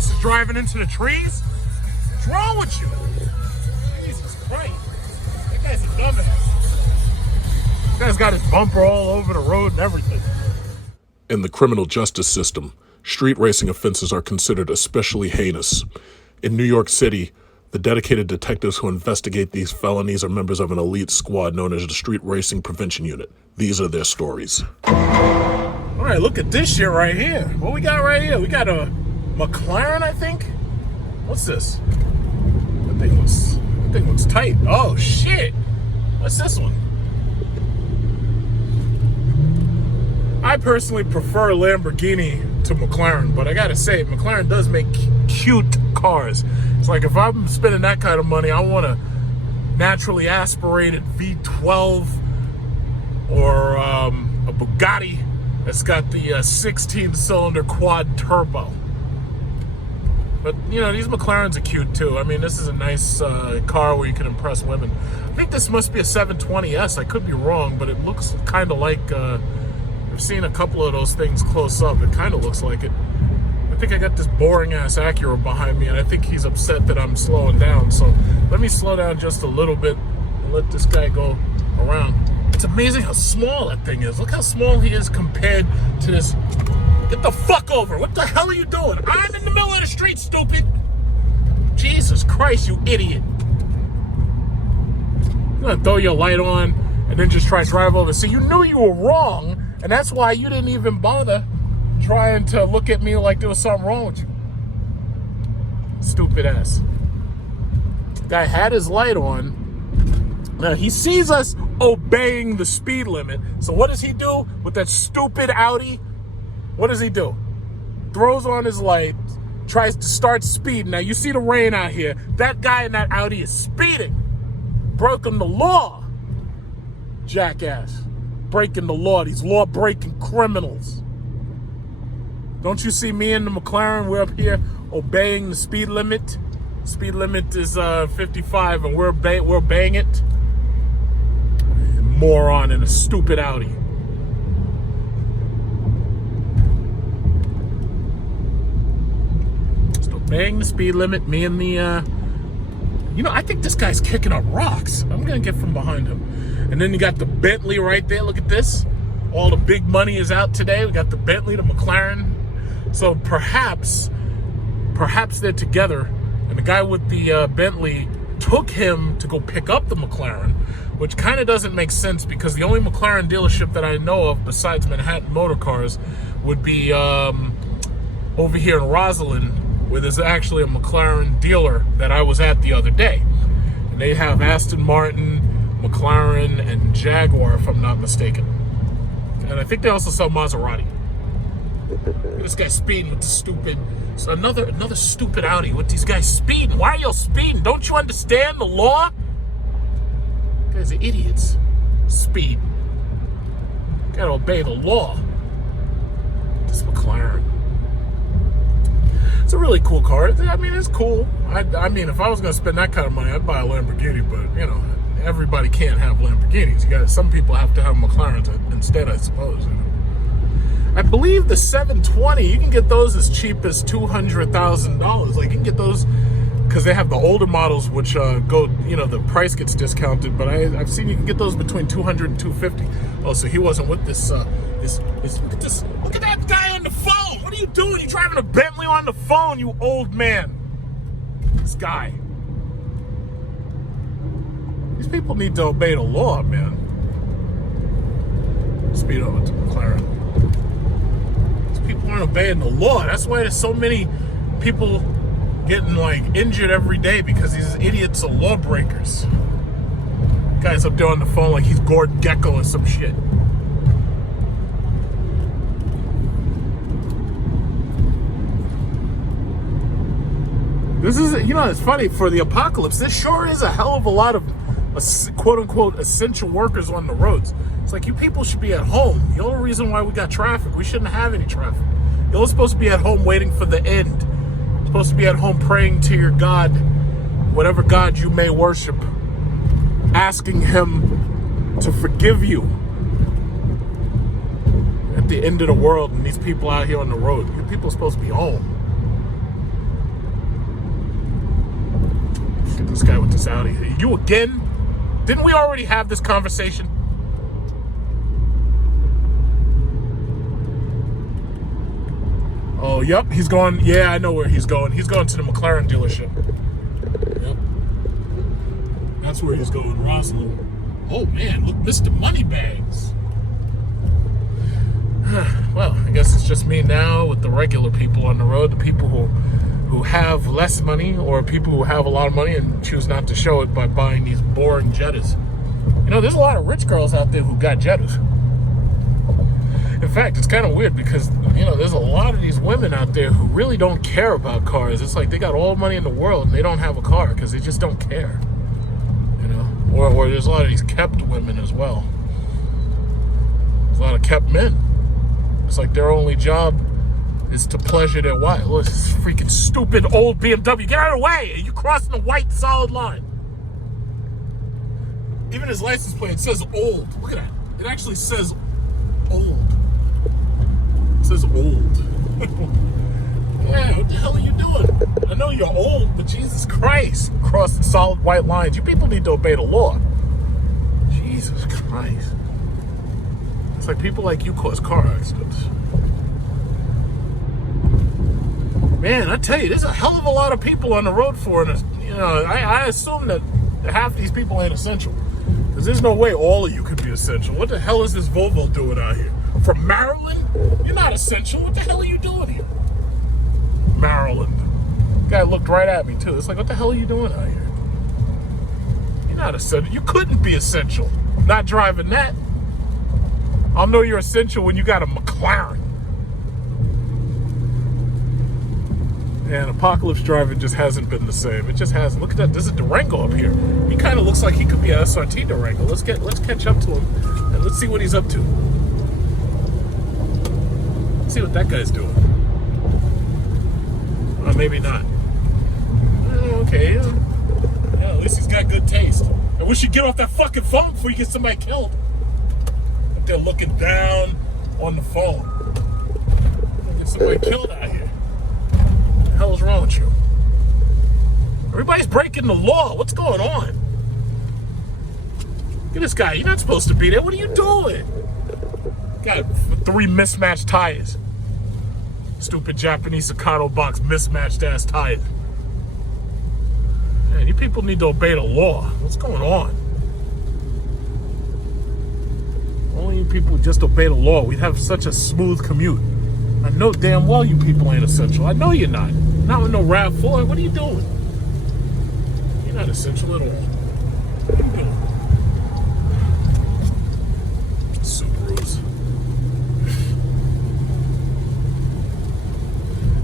ass is driving into the trees? What's wrong with you? Jesus Christ. That guy's a dumbass. That guy's got his bumper all over the road and everything. In the criminal justice system, street racing offenses are considered especially heinous. In New York City, the dedicated detectives who investigate these felonies are members of an elite squad known as the Street Racing Prevention Unit. These are their stories. All right, look at this shit right here. What we got right here? We got a McLaren, I think. What's this? That thing looks tight. Oh shit! What's this one? I personally prefer Lamborghini to McLaren, but I gotta say, McLaren does make cute cars. It's like if I'm spending that kind of money, I want a naturally aspirated V12 or a Bugatti that's got the 16-cylinder quad turbo. But, you know, these McLarens are cute, too. I mean, this is a nice car where you can impress women. I think this must be a 720S. I could be wrong, but it looks kind of like... I've seen a couple of those things close up. It kind of looks like it. I think I got this boring-ass Acura behind me, and I think he's upset that I'm slowing down. So let me slow down just a little bit and let this guy go around. It's amazing how small that thing is. Look how small he is compared to this. Get the fuck over. What the hell are you doing? I'm in the middle of the street, stupid. Jesus Christ, you idiot. You're gonna throw your light on and then just try to drive over. See, you knew you were wrong, and that's why you didn't even bother trying to look at me like there was something wrong with you. Stupid ass. Guy had his light on. Now, he sees us obeying the speed limit. So what does he do with that stupid Audi? What does he do? Throws on his light, tries to start speeding. Now, you see the rain out here. That guy in that Audi is speeding. Broken the law. Jackass. Breaking the law. These law-breaking criminals. Don't you see me in the McLaren? We're up here obeying the speed limit. Speed limit is 55, and we're obeying it. Moron in a stupid Audi. Just obeying the speed limit. Me and the, you know, I think this guy's kicking up rocks. I'm gonna get from behind him. And then you got the Bentley right there. Look at this. All the big money is out today. We got the Bentley, the McLaren. So perhaps they're together. And the guy with the Bentley took him to go pick up the McLaren, which kind of doesn't make sense because the only McLaren dealership that I know of besides Manhattan Motor Cars would be over here in Rosslyn, where there's actually a McLaren dealer that I was at the other day. And they have Aston Martin, McLaren, and Jaguar, if I'm not mistaken. And I think they also sell Maserati. Look at this guy speeding with the stupid... So another stupid Audi with these guys speeding. Why are y'all speeding? Don't you understand the law? You guys are idiots. Speed. Gotta obey the law. This McLaren. It's a really cool car. I mean, it's cool. I mean, if I was gonna spend that kind of money, I'd buy a Lamborghini, but, you know, everybody can't have Lamborghinis. Some people have to have McLarens instead, I suppose. You know? I believe the 720, you can get those as cheap as $200,000. Like, you can get those because they have the older models, which go, you know, the price gets discounted. But I've seen you can get those between $200 and $250. Oh, so he wasn't with this. Look at this. Look at that guy on the phone. What are you doing? You driving a Bentley on the phone, you old man. This guy. These people need to obey the law, man. Speed over to McLaren. People aren't obeying the law. That's why there's so many people getting like injured every day because these idiots are lawbreakers. Guy's up there on the phone like he's Gordon Gekko or some shit. This is, you know, it's funny for the apocalypse. This sure is a hell of a lot of quote-unquote essential workers on the roads. It's like, you people should be at home. The only reason why we got traffic, we shouldn't have any traffic. You're supposed to be at home waiting for the end. You're supposed to be at home praying to your God, whatever God you may worship, asking him to forgive you at the end of the world. And these people out here on the road, you people are supposed to be home. Look at this guy with this Audi. You again? Didn't we already have this conversation? Oh, yep, he's going. Yeah, I know where he's going. He's going to the McLaren dealership. Yep. That's where he's going, Rosslyn. Oh, man, look, Mr. Moneybags. Well, I guess it's just me now with the regular people on the road, the people who have less money or people who have a lot of money and choose not to show it by buying these boring Jettas. You know, there's a lot of rich girls out there who got Jettas. In fact, it's kind of weird because, you know, there's a lot of these women out there who really don't care about cars. It's like they got all the money in the world and they don't have a car because they just don't care. You know, or there's a lot of these kept women as well. There's a lot of kept men. It's like their only job is to pleasure their wife. Look, this freaking stupid old BMW. Get out of the way! Are you crossing the white solid line? Even his license plate says old. Look at that. It actually says old. It says old. Yeah, what the hell are you doing? I know you're old, but Jesus Christ. Crossing solid white lines. You people need to obey the law. Jesus Christ. It's like people like you cause car accidents. Man, I tell you, there's a hell of a lot of people on the road for us. You know, I assume that half these people ain't essential. Because there's no way all of you could be essential. What the hell is this Volvo doing out here? From Maryland? You're not essential. What the hell are you doing here? Maryland. Guy looked right at me, too. It's like, what the hell are you doing out here? You're not essential. You couldn't be essential. Not driving that. I'll know you're essential when you got a McLaren. And Apocalypse driving just hasn't been the same. It just hasn't. Look at that. There's a Durango up here. He kind of looks like he could be an SRT Durango. Let's catch up to him and let's see what he's up to. Let's see what that guy's doing. Or maybe not. Okay. Yeah, at least he's got good taste. I wish you'd get off that fucking phone before you get somebody killed. Up there looking down on the phone. Get somebody killed out here. What the hell is wrong with you? Everybody's breaking the law. What's going on? Look at this guy. You're not supposed to be there. What are you doing? Got 3 mismatched tires. Stupid Japanese Sakano box mismatched ass tires. Man, you people need to obey the law. What's going on? Only you people just obey the law. We'd have such a smooth commute. I know damn well you people ain't essential. I know you're not. Not with no RAV4. What are you doing? You're not essential at all. What are you doing? Subarus.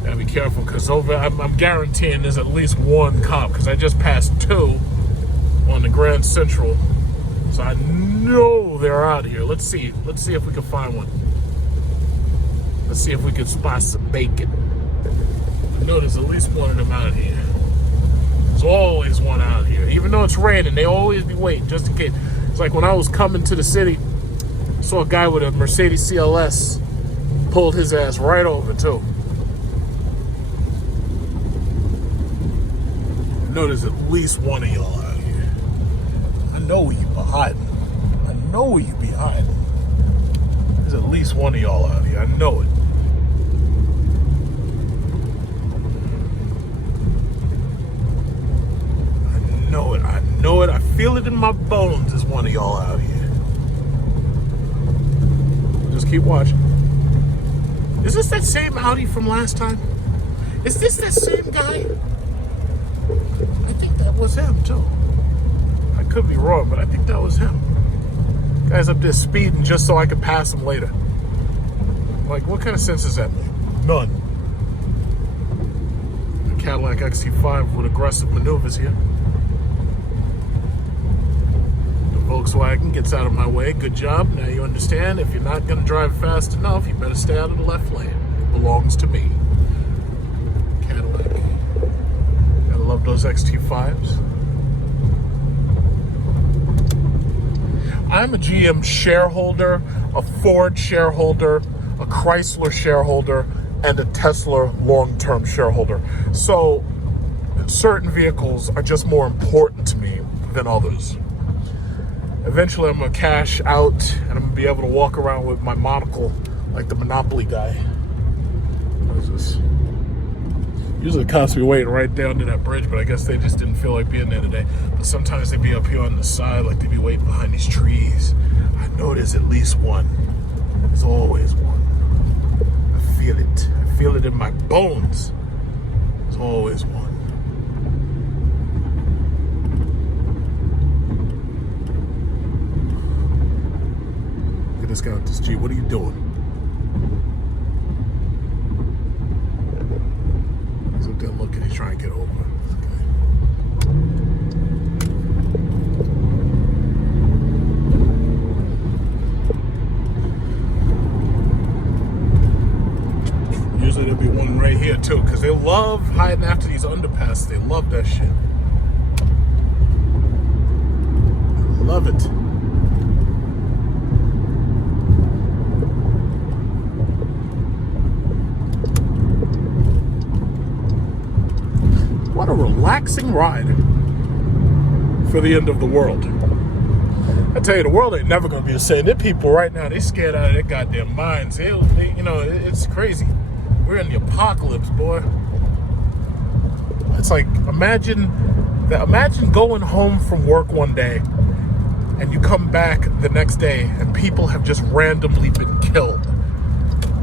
Gotta be careful, because I'm guaranteeing there's at least one cop, because I just passed 2 on the Grand Central. So I know they're out here. Let's see if we can find one. Let's see if we can spot some bacon. I know there's at least one of them out here. There's always one out here. Even though it's raining, they always be waiting just in case. It's like when I was coming to the city, I saw a guy with a Mercedes CLS, pulled his ass right over too. I know there's at least one of y'all out here. I know where you be hiding. I know where you be hiding. There's at least one of y'all out here. I know it. I know it. I know it. I feel it in my bones. There's one of y'all out here. Just keep watching. Is this that same Audi from last time? Is this that same guy? I think that was him too. I could be wrong, but I think that was him. Guy's up there speeding just so I could pass him later. Like, what kind of sense does that make? None. A Cadillac XT5 with aggressive maneuvers here. The Volkswagen gets out of my way. Good job. Now you understand, if you're not going to drive fast enough, you better stay out of the left lane. It belongs to me. Cadillac. Gotta love those XT5s. I'm a GM shareholder, a Ford shareholder, a Chrysler shareholder, and a Tesla long-term shareholder. So certain vehicles are just more important to me than others. Eventually, I'm gonna cash out and I'm gonna be able to walk around with my monocle like the Monopoly guy. What is this? Usually the cops be waiting right there under that bridge, but I guess they just didn't feel like being there today. But sometimes they be up here on the side, like they be waiting behind these trees. I know there's at least one. There's always one. I feel it. I feel it in my bones. There's always one. Look at this guy with this Jeep. What are you doing? He's up there looking. He's trying to get over. Usually there'll be one right here too, because they love hiding after these underpasses. They love that shit. Love it. What a relaxing ride for the end of the world. I tell you, the world ain't never gonna be the same. There are people right now, they scared out of their goddamn minds. It's crazy. We're in the apocalypse, boy. It's like, imagine going home from work one day and you come back the next day and people have just randomly been killed.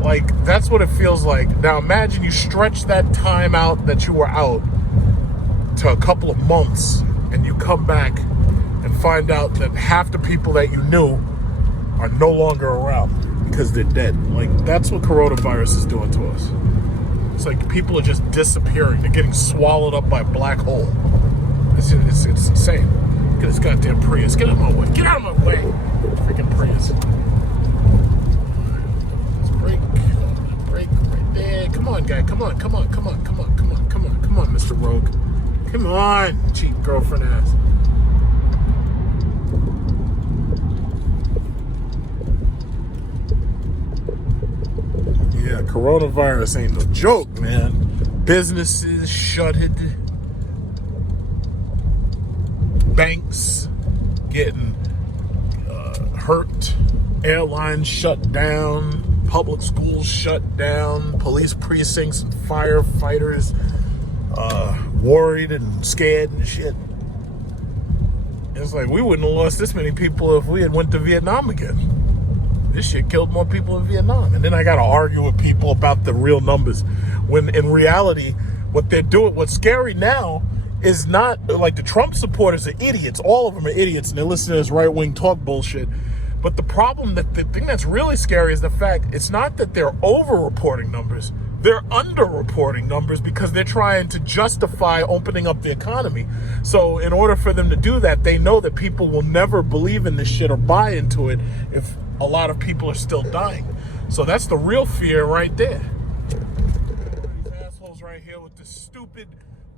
Like, that's what it feels like. Now imagine you stretch that time out that you were out to a couple of months and you come back and find out that half the people that you knew are no longer around because they're dead. Like, that's what coronavirus is doing to us. It's like people are just disappearing. They're getting swallowed up by a black hole. It's insane. Look at this goddamn Prius. Get out of my way. Get out of my way. Freaking Prius. Let's brake right there. Come on, guy. Come on, Mr. Rogue. Come on, cheap girlfriend ass. Yeah, coronavirus ain't no joke, man. Businesses shuttered. Banks getting hurt. Airlines shut down. Public schools shut down. Police precincts and firefighters worried and scared and shit. It's like we wouldn't have lost this many people if we had went to Vietnam again. This shit killed more people in Vietnam. And then I got to argue with people about the real numbers. When in reality, what they're doing, what's scary now is not like the Trump supporters are idiots. All of them are idiots and they're listening to this right-wing talk bullshit. But the thing that's really scary is the fact it's not that they're over-reporting numbers. They're under-reporting numbers because they're trying to justify opening up the economy. So in order for them to do that, they know that people will never believe in this shit or buy into it if a lot of people are still dying. So that's the real fear right there. These assholes right here with the stupid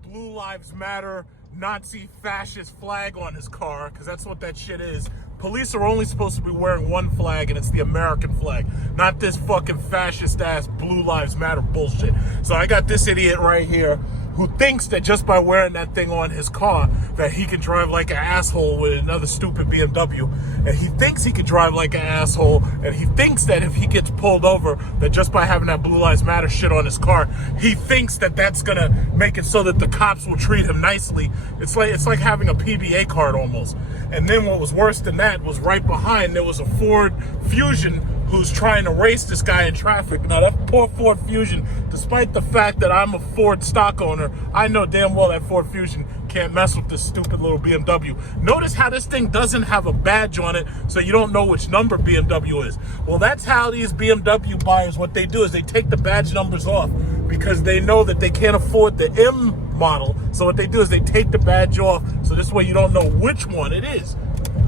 Blue Lives Matter Nazi fascist flag on his car, because that's what that shit is. Police are only supposed to be wearing one flag, and it's the American flag, not this fucking fascist ass Blue Lives Matter bullshit. So I got this idiot right here who thinks that just by wearing that thing on his car that he can drive like an asshole with another stupid BMW, and he thinks he can drive like an asshole, and he thinks that if he gets pulled over, that just by having that Blue Lives Matter shit on his car, he thinks that that's gonna make it so that the cops will treat him nicely. It's like having a PBA card almost. And then what was worse than that was right behind there was a Ford Fusion who's trying to race this guy in traffic. Now that poor Ford Fusion, despite the fact that I'm a Ford stock owner, I know damn well that Ford Fusion can't mess with this stupid little BMW. Notice how this thing doesn't have a badge on it, so you don't know which number BMW is. Well, that's how these BMW buyers, what they do is they take the badge numbers off because they know that they can't afford the M model. So what they do is they take the badge off, so this way you don't know which one it is.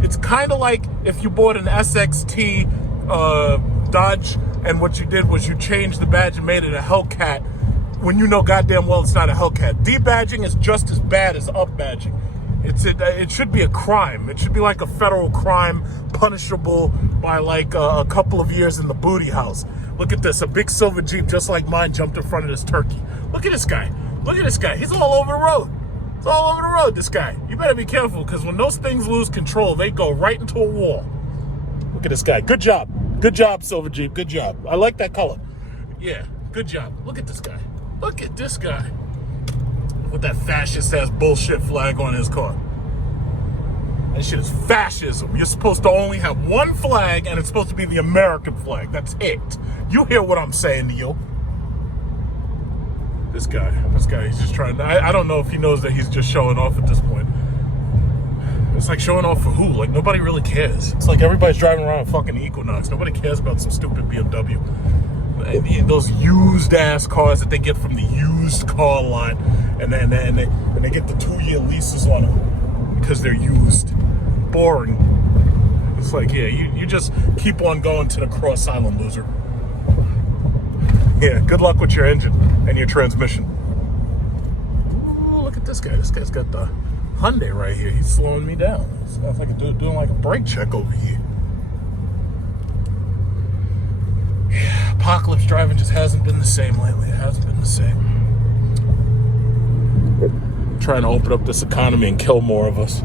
It's kind of like if you bought an SXT Dodge, and what you did was you changed the badge and made it a Hellcat when you know goddamn well it's not a Hellcat. Debadging is just as bad as up-badging. It should be a crime. It should be like a federal crime, punishable by like a couple of years in the booty house. Look at this, a big silver Jeep just like mine jumped in front of this turkey. Look at this guy. Look at this guy. He's all over the road. It's all over the road, this guy. You better be careful, because when those things lose control, they go right into a wall. Look at this guy. Good job. Good job, Silver Jeep. Good job. I like that color. Yeah, good job. Look at this guy. Look at this guy. With that fascist-ass bullshit flag on his car. That shit is fascism. You're supposed to only have one flag, and it's supposed to be the American flag. That's it. You hear what I'm saying to you. This guy, he's just trying to, I don't know if he knows that he's just showing off at this point. It's like showing off for who? Like, nobody really cares. It's like everybody's driving around a fucking Equinox. Nobody cares about some stupid BMW. And those used-ass cars that they get from the used car lot, and they get the 2-year leases on them because they're used. Boring. It's like, yeah, you just keep on going to the Cross Island, loser. Yeah, good luck with your engine and your transmission. Ooh, look at this guy. This guy's got the Hyundai right here. He's slowing me down. It's like a dude doing like a brake check over here. Yeah, apocalypse driving just hasn't been the same lately. It hasn't been the same. I'm trying to open up this economy and kill more of us.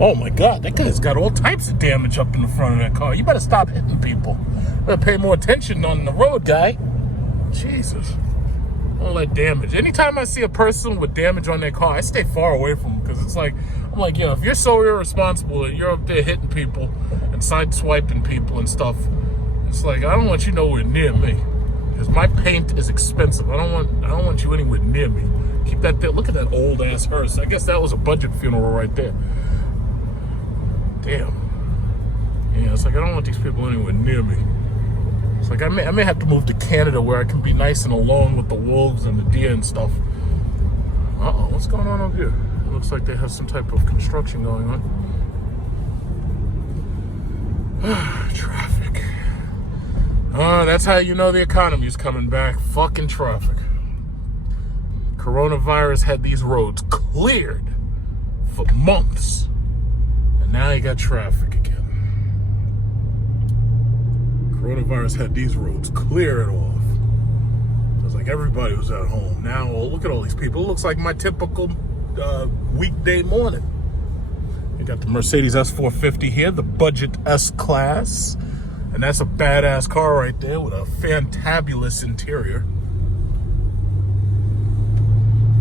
Oh my God, that guy's got all types of damage up in the front of that car. You better stop hitting people. You better pay more attention on the road, guy. Jesus. All that damage. Anytime I see a person with damage on their car, I stay far away from them, because it's like, I'm like, yo, if you're so irresponsible and you're up there hitting people and sideswiping people and stuff, it's like, I don't want you nowhere near me, because my paint is expensive. I don't want you anywhere near me. Keep that there. Look at that old ass hearse. I guess that was a budget funeral right there. Damn. Yeah, it's like, I don't want these people anywhere near me. It's like, I may have to move to Canada where I can be nice and alone with the wolves and the deer and stuff. Uh-oh, what's going on over here? It looks like they have some type of construction going on. Traffic. That's how you know the economy's coming back. Fucking traffic. Coronavirus had these roads cleared for months. And now you got traffic again. Coronavirus had these roads clear it off. It was like everybody was at home. Now, look at all these people. It looks like my typical weekday morning. You got the Mercedes S450 here, the budget S-Class. And that's a badass car right there with a fantabulous interior.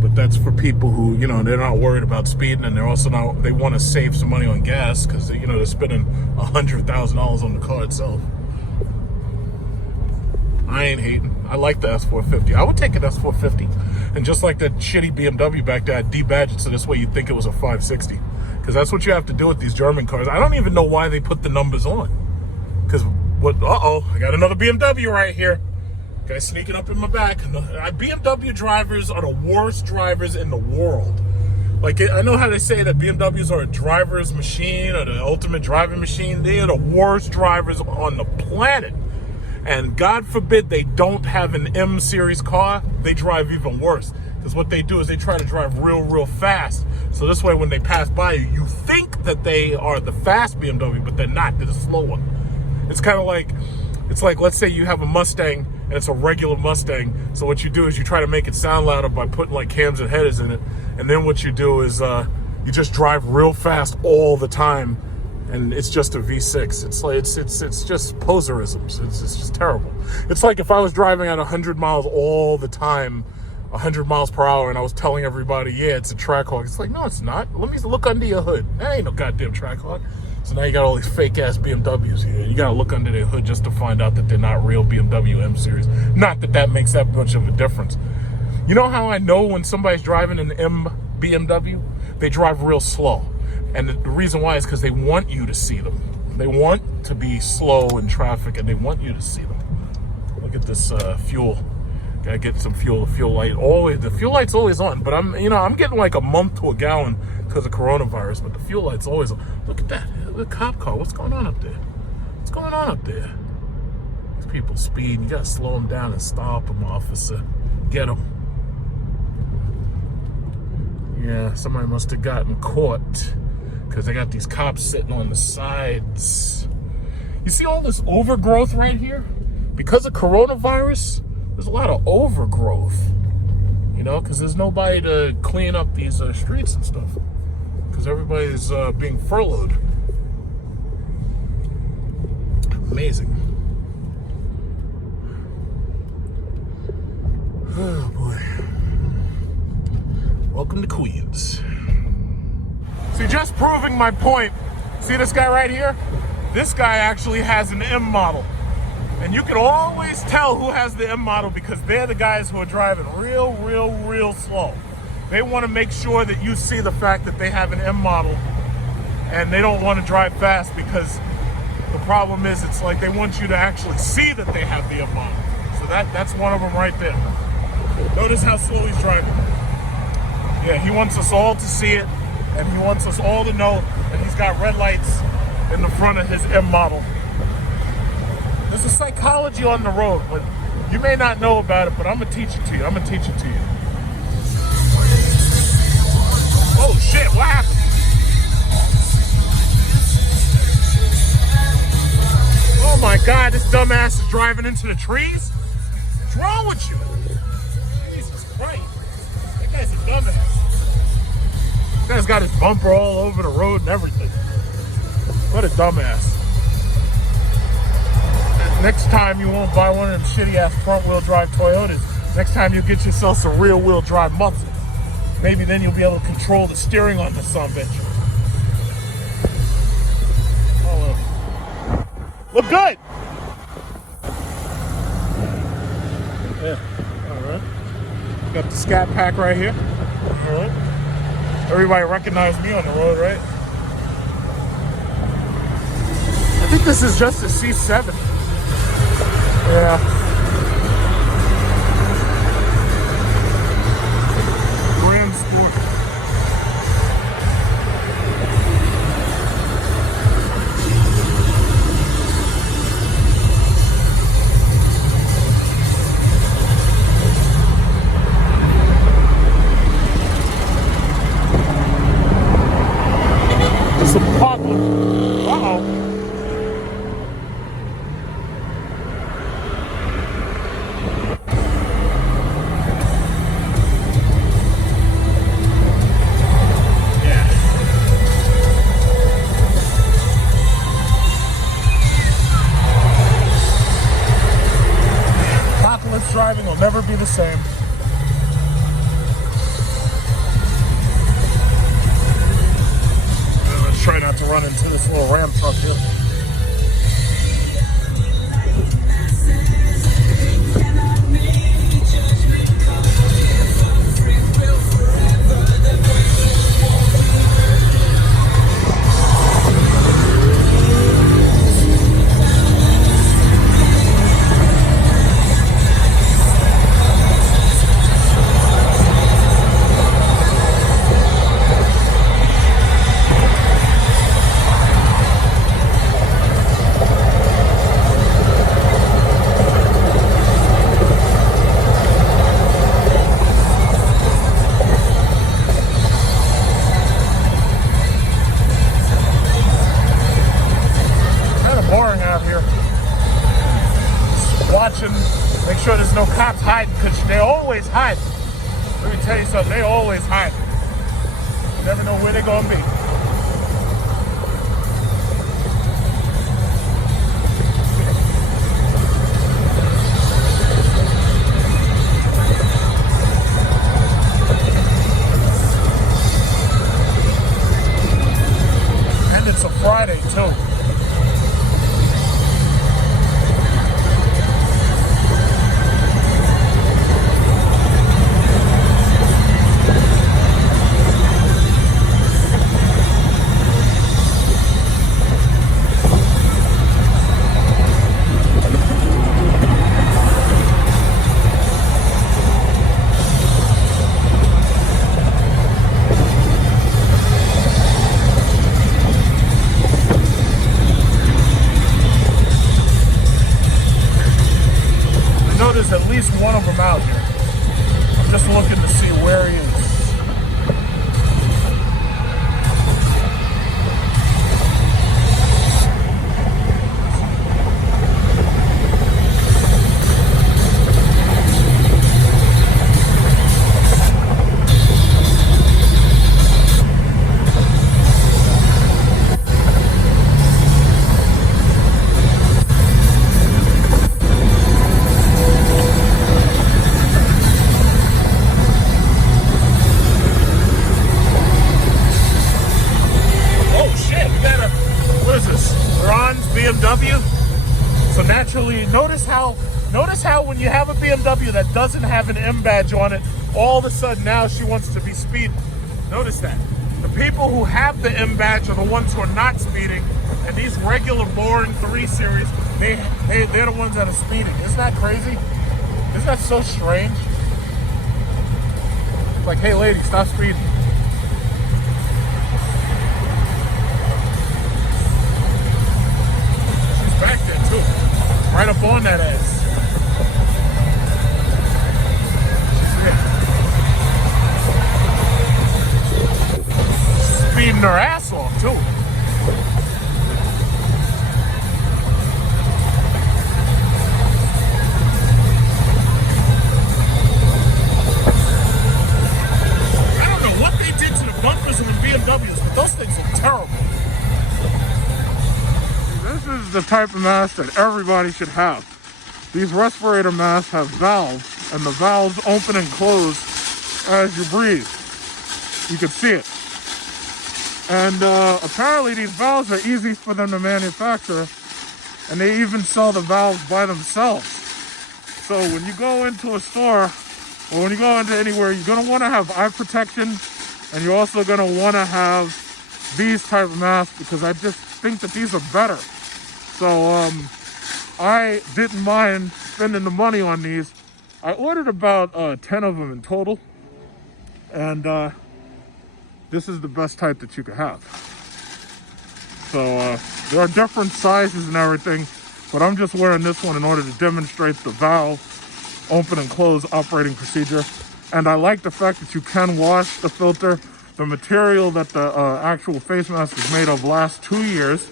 But that's for people who, you know, they're not worried about speeding, and they're also not, they want to save some money on gas because, you know, they're spending $100,000 on the car itself. I ain't hating. I like the S450. I would take an S450. And just like that shitty BMW back there, I'd debadge it so this way you'd think it was a 560. Because that's what you have to do with these German cars. I don't even know why they put the numbers on. Because, I got another BMW right here. Guy sneaking up in my back. BMW drivers are the worst drivers in the world. Like, I know how they say that BMWs are a driver's machine or the ultimate driving machine. They are the worst drivers on the planet. And God forbid they don't have an M series car, they drive even worse. Because what they do is they try to drive real fast. So this way when they pass by you, you think that they are the fast BMW, but they're not. They're the slow one. It's kind of like, let's say you have a Mustang and it's a regular Mustang. So what you do is you try to make it sound louder by putting like cams and headers in it. And then what you do is you just drive real fast all the time. And it's just a V6. It's like it's just poserisms. It's just terrible. It's like if I was driving at 100 miles all the time, 100 miles per hour, and I was telling everybody, yeah, it's a Trackhawk. It's like, no, it's not. Let me look under your hood. That ain't no goddamn Trackhawk. So now you got all these fake ass BMWs here. You gotta look under their hood just to find out that they're not real BMW M series. Not that that makes that much of a difference. You know how I know when somebody's driving an M BMW? They drive real slow. And the reason why is because they want you to see them. They want to be slow in traffic, and they want you to see them. Look at this fuel. Gotta get some fuel. The fuel light the fuel light's always on. But I'm getting like a month to a gallon because of coronavirus. But the fuel light's always on. Look at that. The cop car. What's going on up there? What's going on up there? These people speed. You gotta slow them down and stop them, officer. Get them. Yeah, somebody must have gotten caught. Because they got these cops sitting on the sides. You see all this overgrowth right here? Because of coronavirus, there's a lot of overgrowth. You know, because there's nobody to clean up these streets and stuff. Because everybody's being furloughed. Amazing. Oh boy. Welcome to Queens. See, just proving my point. See this guy right here? This guy actually has an M model. And you can always tell who has the M model because they're the guys who are driving real slow. They want to make sure that you see the fact that they have an M model and they don't want to drive fast because the problem is it's like they want you to actually see that they have the M model. So that's one of them right there. Notice how slow he's driving. Yeah, he wants us all to see it and he wants us all to know that he's got red lights in the front of his M model. There's a psychology on the road, but you may not know about it, but I'm gonna teach it to you. I'm gonna teach it to you. Oh shit, what happened? Oh my God, this dumbass is driving into the trees? What's wrong with you? Jesus Christ. That guy's a dumbass. This guy's got his bumper all over the road and everything. What a dumbass. Next time you won't buy one of them shitty ass front wheel drive Toyotas. Next time you get yourself some rear wheel drive muscle. Maybe then you'll be able to control the steering on this sumbitch. Oh, look good! Yeah, alright. Got the Scat Pack right here. Alright. Everybody recognized me on the road, right? I think this is just a C7. Yeah. Grand Sport. Some Parkland. Uh-oh. Driving will never be the same. Let's try not to run into this little Ram truck here. Watching, make sure there's no cops hiding, because they always hide. Let me tell you something, they always hide. You never know where they're going to be. And it's a Friday, too. There's at least one of them out here. I'm just looking to see where he is. BMW. So naturally, notice how when you have a BMW that doesn't have an M badge on it, all of a sudden now she wants to be speeding. Notice that. The people who have the M badge are the ones who are not speeding, and these regular boring 3 Series, they're the ones that are speeding. Isn't that crazy? Isn't that so strange? It's like, hey lady, stop speeding. She's back there too. Right up on that ass. She's speeding her ass off too. Bumpers in the BMWs, but those things are terrible. This is the type of mask that everybody should have. These respirator masks have valves, and the valves open and close as you breathe. You can see it. And apparently these valves are easy for them to manufacture, and they even sell the valves by themselves. So when you go into a store, or when you go into anywhere, you're going to want to have eye protection. And you're also going to want to have these type of masks, because I just think that these are better. So I didn't mind spending the money on these. I ordered about 10 of them in total. And this is the best type that you could have. So there are different sizes and everything, but I'm just wearing this one in order to demonstrate the valve open and close operating procedure. And I like the fact that you can wash the filter. The material that the actual face mask is made of lasts 2 years.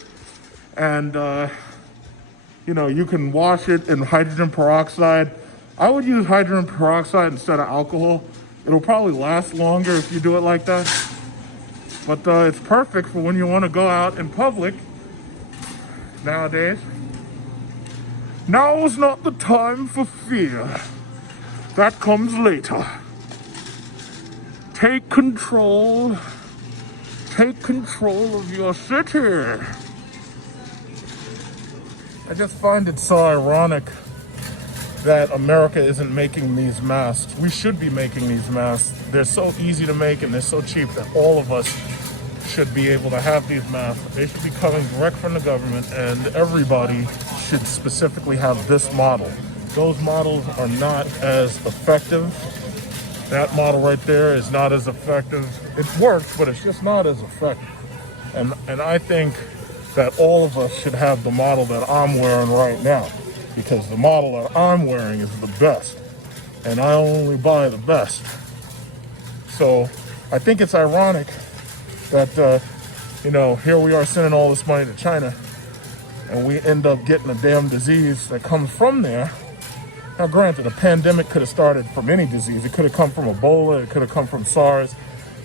And, you know, you can wash it in hydrogen peroxide. I would use hydrogen peroxide instead of alcohol. It'll probably last longer if you do it like that. But it's perfect for when you want to go out in public nowadays. Now is not the time for fear. That comes later. Take control of your city. I just find it so ironic that America isn't making these masks. We should be making these masks. They're so easy to make and they're so cheap that all of us should be able to have these masks. They should be coming direct from the government, and everybody should specifically have this model. Those models are not as effective. That model right there is not as effective. It works, but it's just not as effective. And I think that all of us should have the model that I'm wearing right now, because the model that I'm wearing is the best. And I only buy the best. So I think it's ironic that, you know, here we are sending all this money to China, and we end up getting a damn disease that comes from there. Now, granted, a pandemic could have started from any disease. It could have come from Ebola. It could have come from SARS.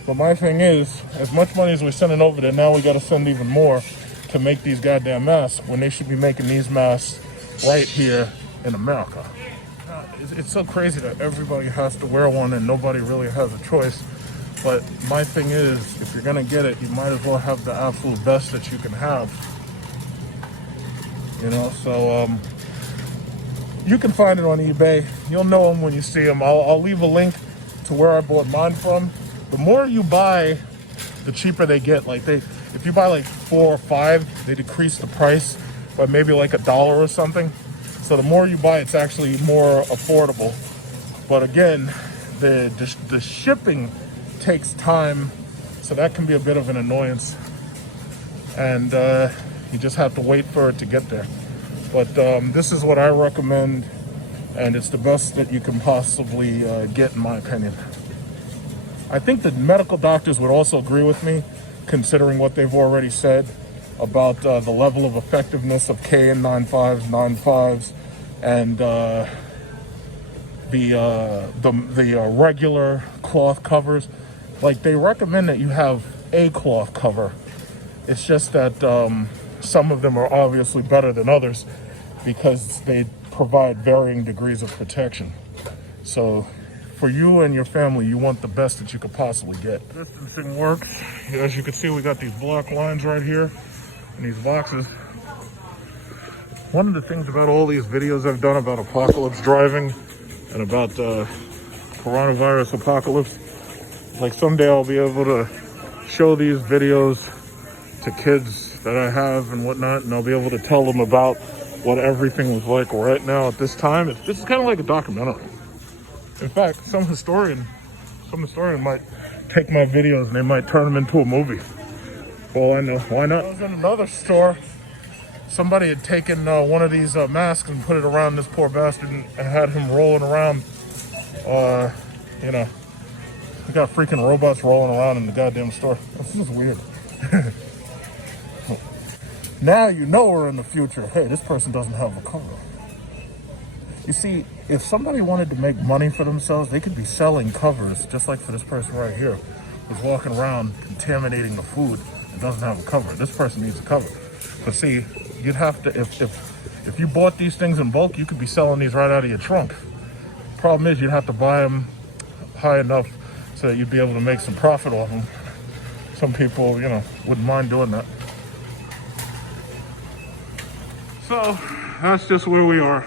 But my thing is, as much money as we're sending over there, now we got to send even more to make these goddamn masks, when they should be making these masks right here in America. It's so crazy that everybody has to wear one and nobody really has a choice. But my thing is, if you're going to get it, you might as well have the absolute best that you can have. You know, so you can find it on eBay. You'll know them when you see them. I'll leave a link to where I bought mine from. The more you buy, the cheaper they get. Like if you buy like 4 or 5, they decrease the price by maybe like $1 or something. So the more you buy, it's actually more affordable. But again, the shipping takes time, so that can be a bit of an annoyance. And you just have to wait for it to get there. But this is what I recommend, and it's the best that you can possibly get, in my opinion. I think the medical doctors would also agree with me, considering what they've already said about the level of effectiveness of KN95s, 95s, and the regular cloth covers. Like, they recommend that you have a cloth cover. It's just that some of them are obviously better than others because they provide varying degrees of protection. So for you and your family, you want the best that you could possibly get. Distancing works. As you can see, we got these black lines right here in these boxes. One of the things about all these videos I've done about apocalypse driving and about coronavirus apocalypse, like someday I'll be able to show these videos to kids that I have and whatnot, and I'll be able to tell them about what everything was like right now at this time. This is kind of like a documentary. In fact, some historian might take my videos and they might turn them into a movie. Well, I know, why not? I was in another store. Somebody had taken one of these masks and put it around this poor bastard and had him rolling around. You know, we got freaking robots rolling around in the goddamn store. This is weird. Now you know we're in the future. Hey, this person doesn't have a car. You see, if somebody wanted to make money for themselves, they could be selling covers, just like for this person right here, who's walking around contaminating the food and doesn't have a cover. This person needs a cover. But see, you'd have to, if you bought these things in bulk, you could be selling these right out of your trunk. Problem is, you'd have to buy them high enough so that you'd be able to make some profit off them. Some people, you know, wouldn't mind doing that. So, that's just where we are.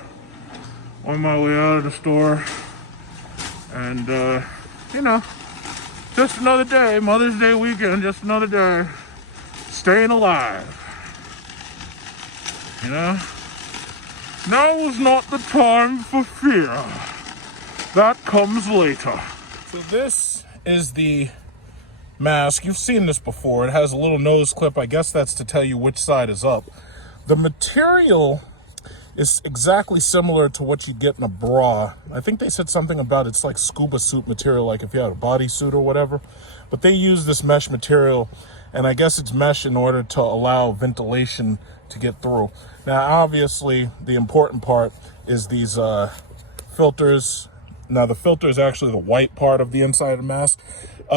On my way out of the store. And, you know, just another day, Mother's Day weekend, just another day. Staying alive. You know? Now is not the time for fear. That comes later. So this is the mask. You've seen this before. It has a little nose clip. I guess that's to tell you which side is up. The material is exactly similar to what you get in a bra. I think they said something about it's like scuba suit material, like if you had a bodysuit or whatever. But they use this mesh material, and I guess it's mesh in order to allow ventilation to get through. Now, obviously, the important part is these filters. Now, the filter is actually the white part of the inside of the mask.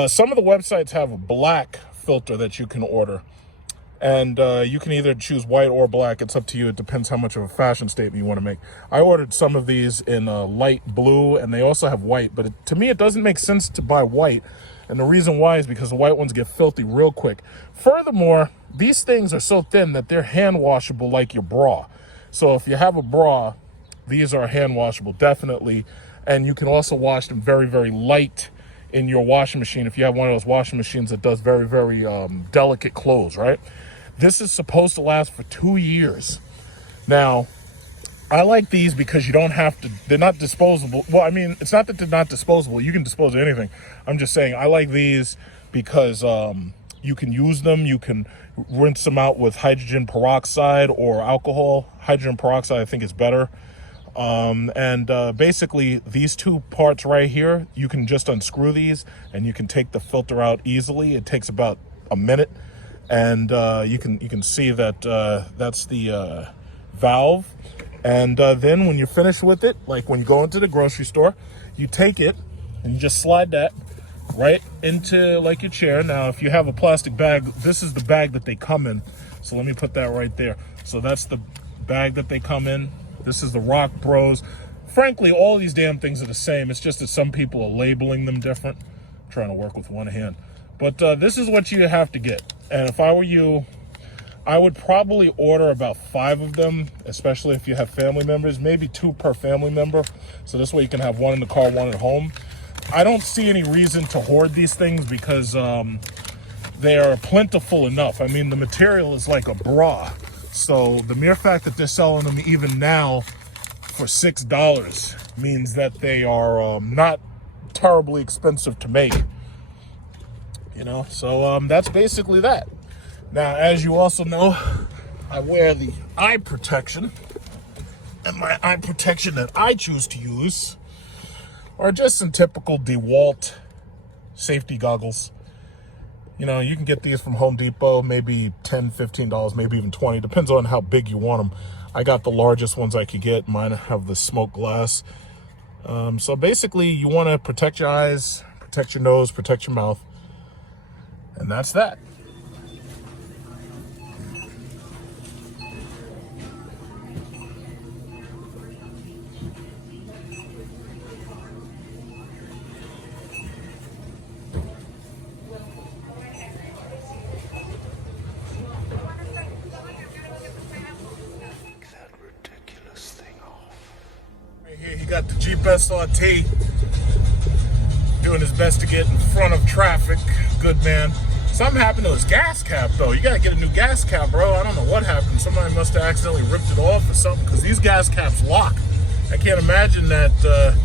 Some of the websites have a black filter that you can order. And you can either choose white or black. It's up to you. It depends how much of a fashion statement you want to make. I ordered some of these in light blue, and they also have white. But to me, it doesn't make sense to buy white. And the reason why is because the white ones get filthy real quick. Furthermore, these things are so thin that they're hand washable like your bra. So if you have a bra, these are hand washable, definitely. And you can also wash them very, very light in your washing machine if you have one of those washing machines that does very, very delicate clothes, right? This is supposed to last for 2 years. Now, I like these because you don't have to, they're not disposable. Well, I mean, it's not that they're not disposable. You can dispose of anything. I'm just saying I like these because you can use them. You can rinse them out with hydrogen peroxide or alcohol. Hydrogen peroxide, I think, is better. Basically, these two parts right here, you can just unscrew these and you can take the filter out easily. It takes about a minute. And you can see that that's the valve. And then when you're finished with it, like when you go into the grocery store, you take it and you just slide that right into like your chair. Now, if you have a plastic bag, this is the bag that they come in. So let me put that right there. So that's the bag that they come in. This is the Rock Bros. Frankly, all these damn things are the same. It's just that some people are labeling them different. I'm trying to work with one hand. But this is what you have to get. And if I were you, I would probably order about 5 of them, especially if you have family members, maybe 2 per family member. So this way you can have one in the car, one at home. I don't see any reason to hoard these things because they are plentiful enough. I mean, the material is like a bra. So the mere fact that they're selling them even now for $6 means that they are not terribly expensive to make. You know, so that's basically that. Now, as you also know, I wear the eye protection. And my eye protection that I choose to use are just some typical DeWalt safety goggles. You know, you can get these from Home Depot, maybe $10, $15, maybe even $20. Depends on how big you want them. I got the largest ones I could get. Mine have the smoke glass. So basically, you want to protect your eyes, protect your nose, protect your mouth. And that's that. got the Jeep SRT doing his best to get in front of traffic. Good man. Something happened to his gas cap, though. You gotta get a new gas cap, bro. I don't know what happened. Somebody must have accidentally ripped it off or something, because these gas caps lock. I can't imagine that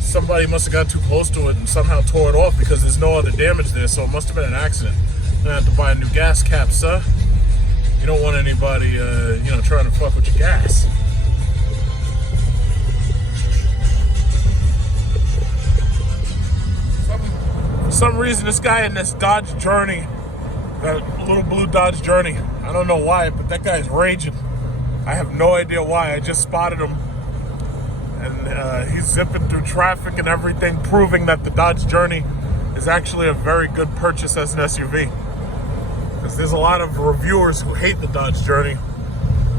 somebody must have got too close to it and somehow tore it off, because there's no other damage there, so it must have been an accident. I'm gonna have to buy a new gas cap, sir. You don't want anybody, trying to fuck with your gas. For some reason, this guy in this Dodge Journey, that little blue Dodge Journey, I don't know why, but that guy's raging. I have no idea why. I just spotted him. And he's zipping through traffic and everything, proving that the Dodge Journey is actually a very good purchase as an SUV. Because there's a lot of reviewers who hate the Dodge Journey,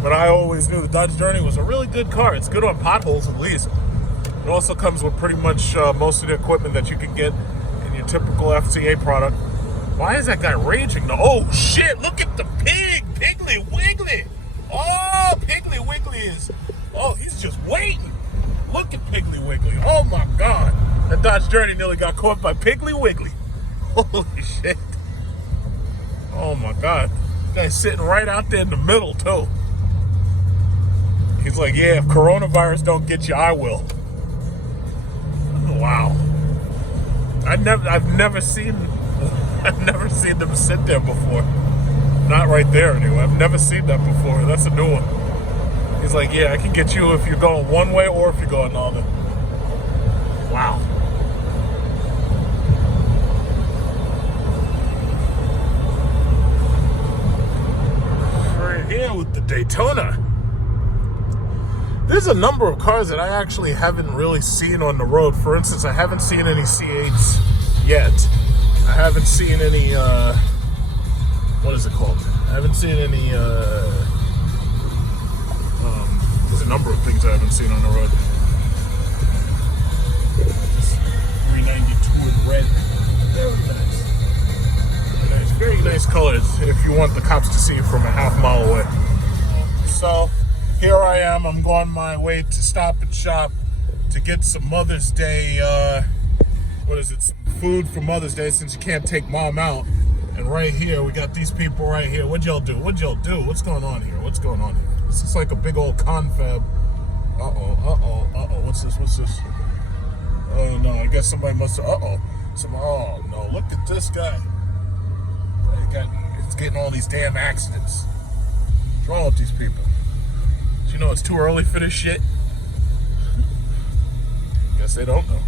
but I always knew the Dodge Journey was a really good car. It's good on potholes, at least. It also comes with pretty much most of the equipment that you can get in your typical FCA product. Why is that guy raging? No, oh shit, look at the pig, Piggly Wiggly. Oh, Piggly Wiggly is, oh, he's just waiting. Look at Piggly Wiggly. Oh my God. That Dodge Journey nearly got caught by Piggly Wiggly. Holy shit. Oh my God. The guy's sitting right out there in the middle too. He's like, yeah, if coronavirus don't get you, I will. Wow. I've never seen them sit there before. Not right there anyway. I've never seen that before. That's a new one. He's like, yeah, I can get you if you're going one way or if you're going the other. Wow. We're here with the Daytona. There's a number of cars that I actually haven't really seen on the road. For instance, I haven't seen any C8s yet. I haven't seen any, what is it called? I haven't seen any, there's a number of things I haven't seen on the road. 392 in red. Very nice. Nice, very nice colors if you want the cops to see you from a half mile away. So, here I am. I'm going my way to Stop and Shop to get some Mother's Day, some food for Mother's Day, since you can't take mom out. And right here, we got these people right here. What'd y'all do? What's going on here? What's going on here? This is like a big old confab. Uh-oh. What's this? Oh, no, I guess somebody must have, oh, no, look at this guy. It's getting all these damn accidents. What's wrong with these people? You know it's too early for this shit? Guess they don't know.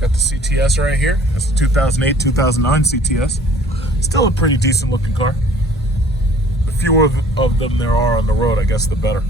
Got the CTS right here. That's the 2008, 2009 CTS. Still a pretty decent looking car. The fewer of them there are on the road, I guess the better.